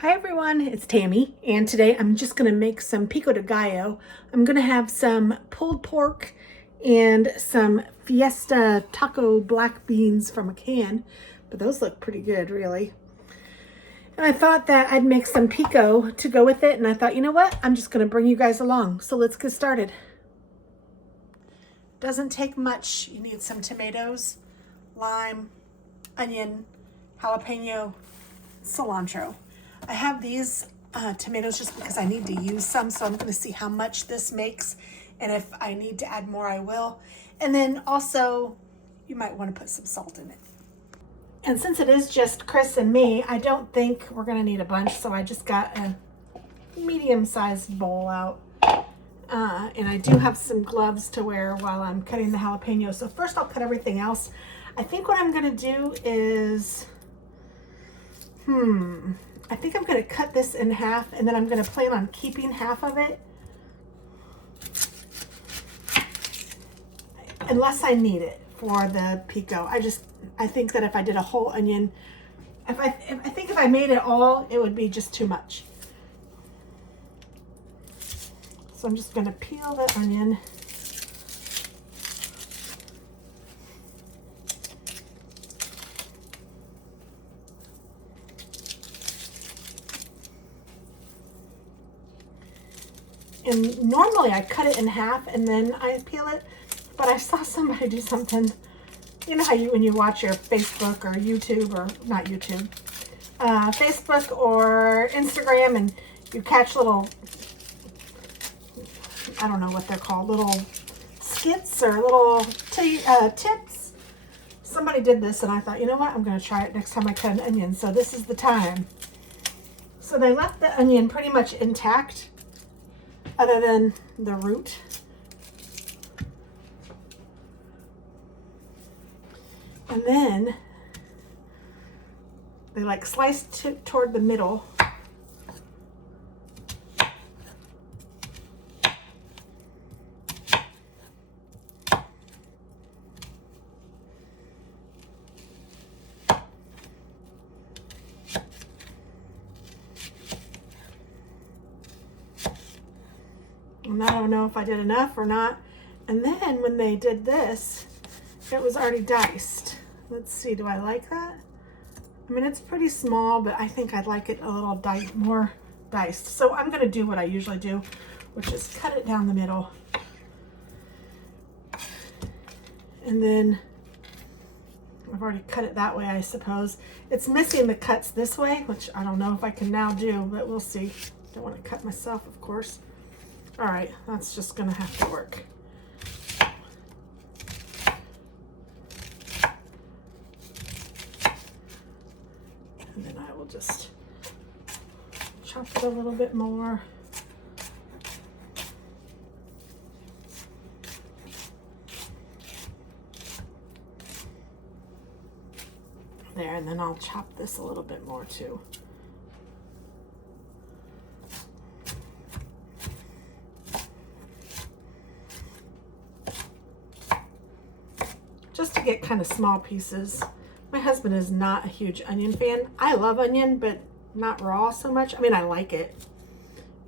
Hi everyone, it's Tammy, and today I'm just going to make some Pico de Gallo. I'm going to have some pulled pork and some Fiesta taco black beans from a can, but those look pretty good, really. And I thought that I'd make some pico to go with it, and I thought, you know what? I'm just going to bring you guys along, so let's get started. Doesn't take much. You need some tomatoes, lime, onion, jalapeno, cilantro. I have these tomatoes just because I need to use some, so I'm going to see how much this makes, and if I need to add more, I will. And then also, you might want to put some salt in it. And since it is just Chris and me, I don't think we're going to need a bunch, so I just got a medium-sized bowl out. And I do have some gloves to wear while I'm cutting the jalapeno. So first I'll cut everything else. I think what I'm going to do is, I think I'm going to cut this in half, and then I'm going to plan on keeping half of it. Unless I need it for the pico. I think that if I did a whole onion, I think if I made it all, it would be just too much. So I'm just going to peel the onion. And normally I cut it in half and then I peel it, but I saw somebody do something. You know how when you watch your Facebook or YouTube, or not YouTube, Facebook or Instagram, and you catch little, I don't know what they're called, little skits or little tips. Somebody did this and I thought, you know what, I'm going to try it next time I cut an onion. So this is the time. So they left the onion pretty much intact, other than the root. And then they like sliced it toward the middle. And I don't know if I did enough or not. And then when they did this, it was already diced. Let's see, do I like that? I mean, it's pretty small, but I think I'd like it a little more diced. So I'm gonna do what I usually do, which is cut it down the middle. And then I've already cut it that way, I suppose. It's missing the cuts this way, which I don't know if I can now do, but we'll see. Don't want to cut myself, of course. All right, that's just gonna have to work. And then I will just chop it a little bit more. There, and then I'll chop this a little bit more too. Just to get kind of small pieces. My husband is not a huge onion fan. I love onion, but not raw so much. I mean, I like it,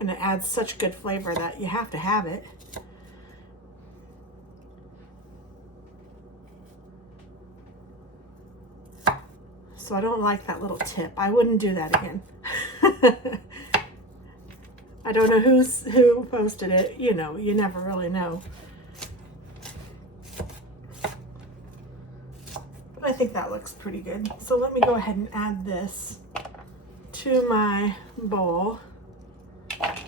and it adds such good flavor that you have to have it. So I don't like that little tip. I wouldn't do that again. I don't know who posted it. You know, you never really know. I think that looks pretty good. So let me go ahead and add this to my bowl. I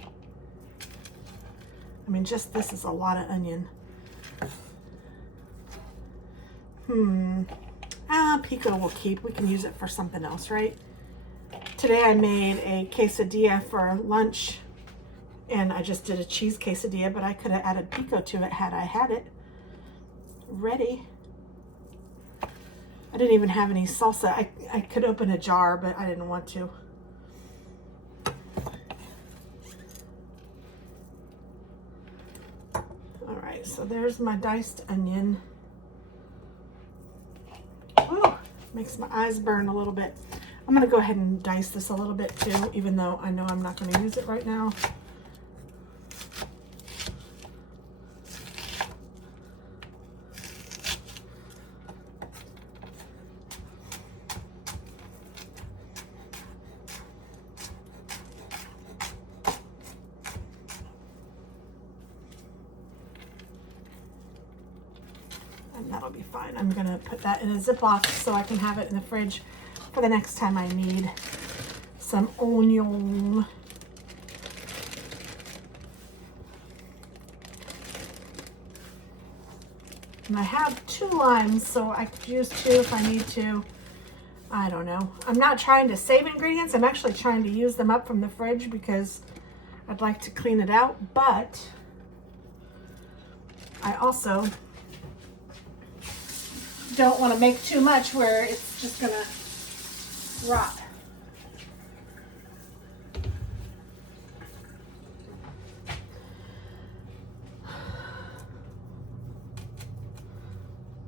mean, just this is a lot of onion. Pico will keep. We can use it for something else, right? Today I made a quesadilla for lunch, and I just did a cheese quesadilla, but I could have added pico to it had I had it ready. I didn't even have any salsa. I could open a jar, but I didn't want to. All right, so there's my diced onion. Ooh, makes my eyes burn a little bit. I'm gonna go ahead and dice this a little bit too, even though I know I'm not gonna use it right now. And that'll be fine. I'm gonna put that in a Ziploc so I can have it in the fridge for the next time I need some onion. And I have 2 limes, so I could use 2 if I need to. I don't know. I'm not trying to save ingredients. I'm actually trying to use them up from the fridge because I'd like to clean it out, but I also don't want to make too much where it's just gonna rot.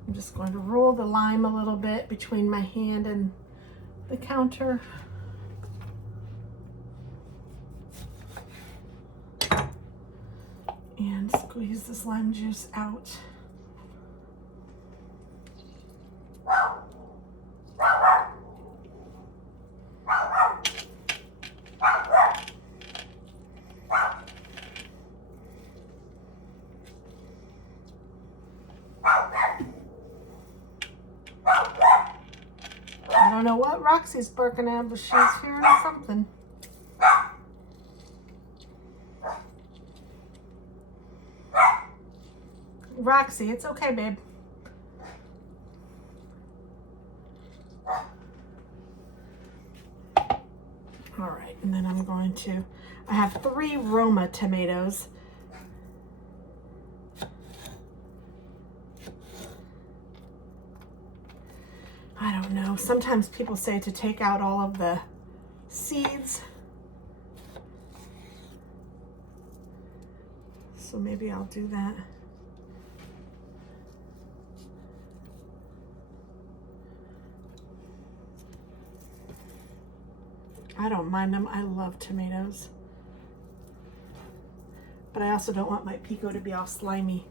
I'm just going to roll the lime a little bit between my hand and the counter. And squeeze this lime juice out. I don't know what Roxy's barking at, but she's hearing something. Roxy, it's okay, babe. All right, and then I'm going to, I have 3 Roma tomatoes. I don't know. Sometimes people say to take out all of the seeds. So maybe I'll do that. I don't mind them. I love tomatoes. But I also don't want my pico to be all slimy.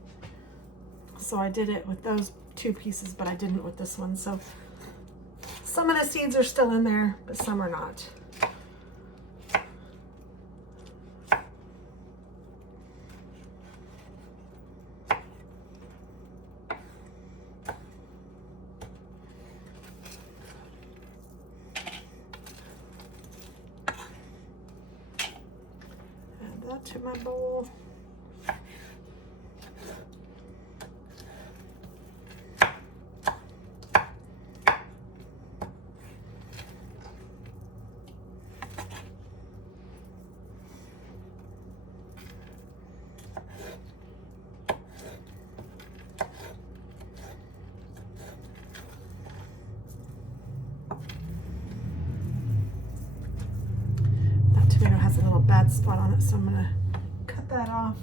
So I did it with those 2 pieces, but I didn't with this one. So some of the seeds are still in there, but some are not. Add that to my bowl. Tomato has a little bad spot on it, so I'm gonna cut that off.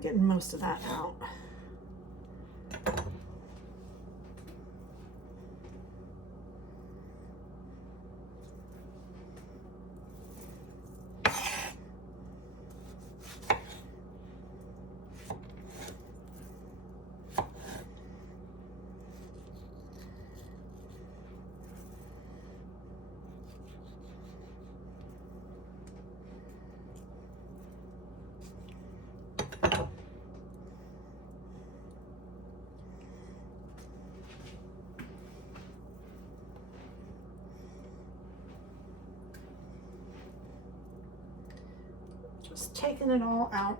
Getting most of that out. Just taking it all out,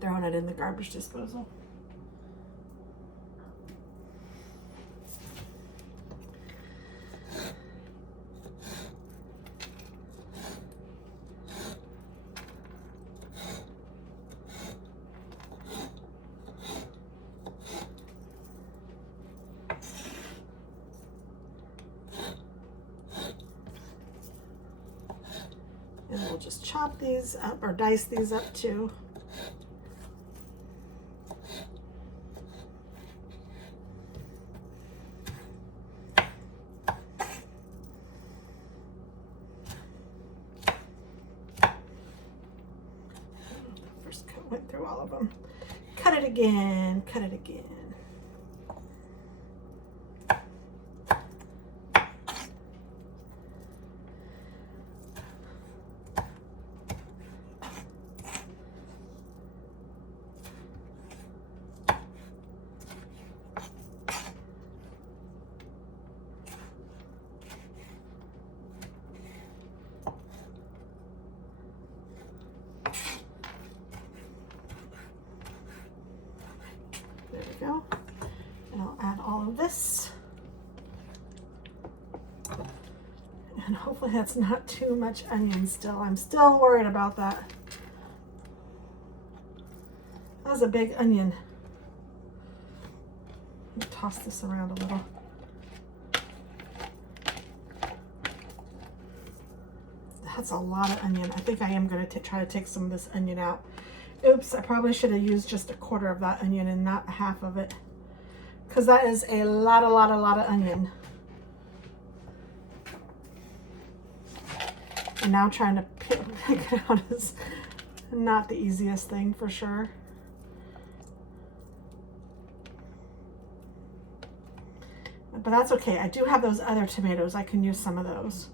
throwing it in the garbage disposal. just chop these up or dice these up too. First cut went through all of them. Cut it again, cut it again. There we go. And I'll add all of this. And hopefully that's not too much onion still. I'm still worried about that. That was a big onion. Let me toss this around a little. That's a lot of onion. I think I am going to try to take some of this onion out. Oops, I probably should have used just a quarter of that onion and not half of it. Because that is a lot of onion. And now trying to pick it out is not the easiest thing for sure. But that's okay. I do have those other tomatoes. I can use some of those.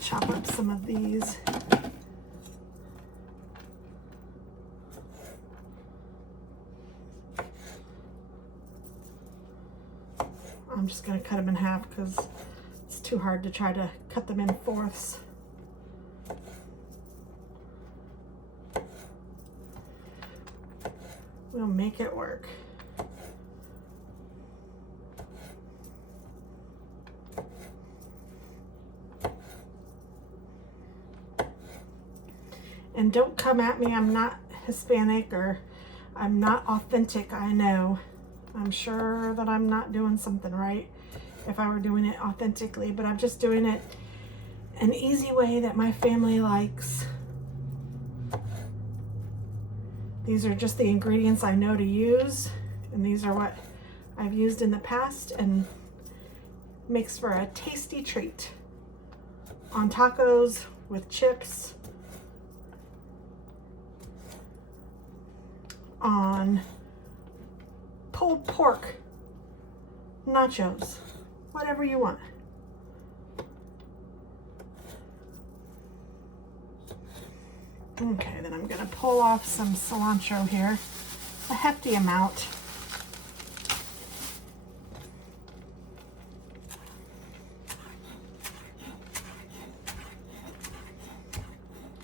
Chop up some of these. I'm just going to cut them in half because it's too hard to try to cut them in fourths. We'll make it work. And don't come at me, I'm not Hispanic or I'm not authentic, I know. I'm sure that I'm not doing something right if I were doing it authentically, but I'm just doing it an easy way that my family likes. These are just the ingredients I know to use, and these are what I've used in the past, and makes for a tasty treat on tacos with chips, on pulled pork, nachos, whatever you want. Okay, then I'm gonna pull off some cilantro here, a hefty amount.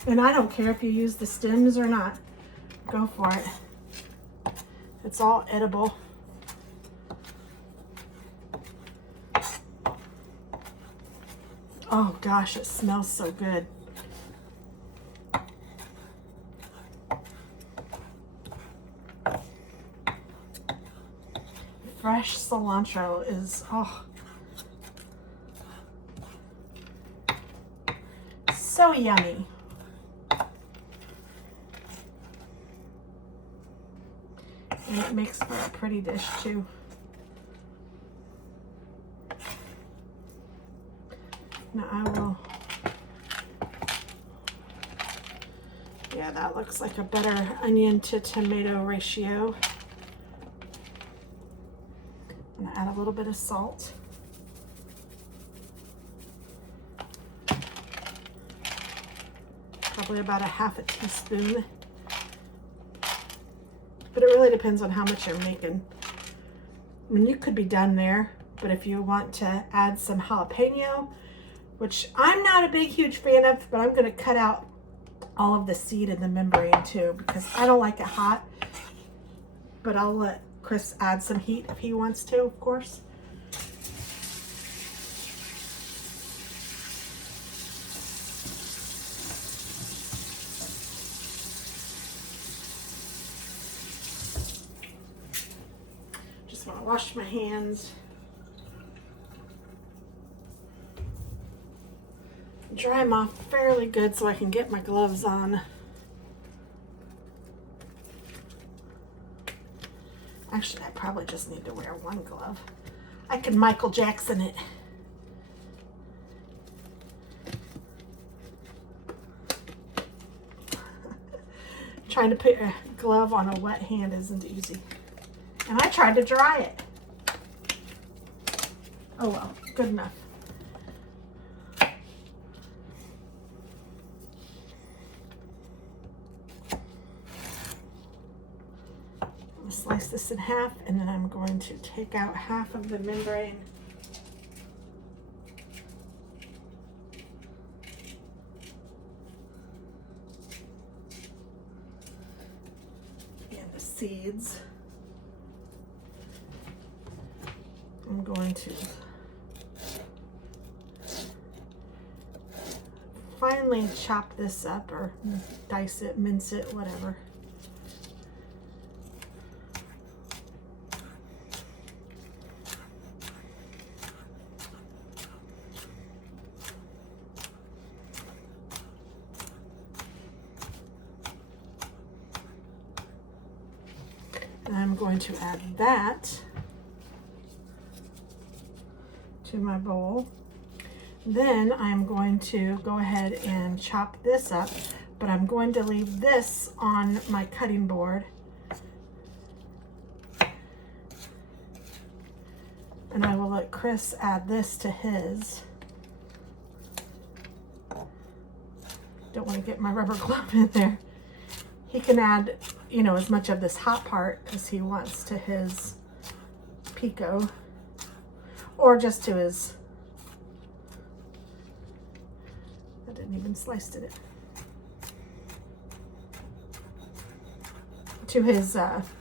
And I don't care if you use the stems or not, go for it. It's all edible. Oh gosh, it smells so good. Fresh cilantro is, oh, so yummy. And it makes for a pretty dish too. Now I will, yeah, that looks like a better onion to tomato ratio. I'm gonna add a little bit of salt. Probably about a half a teaspoon. But it really depends on how much you're making. I mean, you could be done there, but if you want to add some jalapeno, which I'm not a big, huge fan of, but I'm gonna cut out all of the seed and the membrane too, because I don't like it hot, but I'll let Chris add some heat if he wants to, of course. just want to wash my hands. Dry them off fairly good so I can get my gloves on. Actually, I probably just need to wear one glove. I could Michael Jackson it. Trying to put a glove on a wet hand isn't easy. And I tried to dry it. Oh well, good enough. Slice this in half, and then I'm going to take out half of the membrane. And the seeds. I'm going to finely chop this up, or dice it, mince it, whatever. I'm going to add that to my bowl. Then I'm going to go ahead and chop this up, but I'm going to leave this on my cutting board. And I will let Chris add this to his. Don't want to get my rubber glove in there. He can add, you know, as much of this hot part as he wants to his pico, or just to his, I didn't even slice it, to his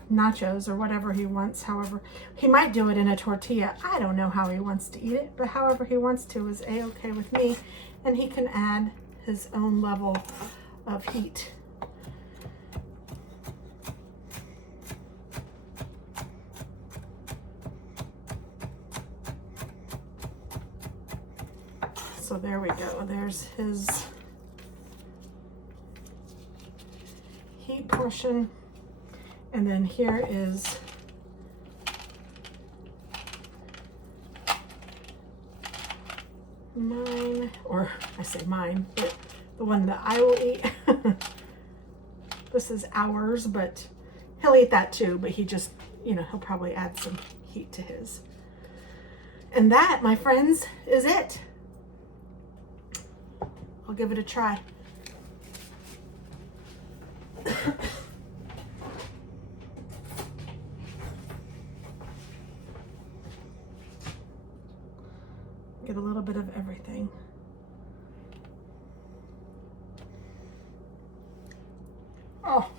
nachos or whatever he wants. However, he might do it in a tortilla. I don't know how he wants to eat it, but however he wants to is a-okay with me, and he can add his own level of heat. So there we go. There's his heat portion. And then here is mine, or I say mine, but the one that I will eat. This is ours, but he'll eat that too, but he just, you know, he'll probably add some heat to his. And that, my friends, is it. I'll give it a try. Get a little bit of everything. Oh,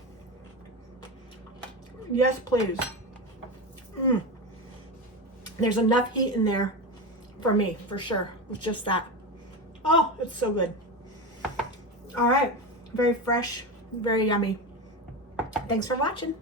yes, please. There's enough heat in there for me, for sure. It's just that. Oh, it's so good. All right, very fresh, very yummy. Thanks for watching.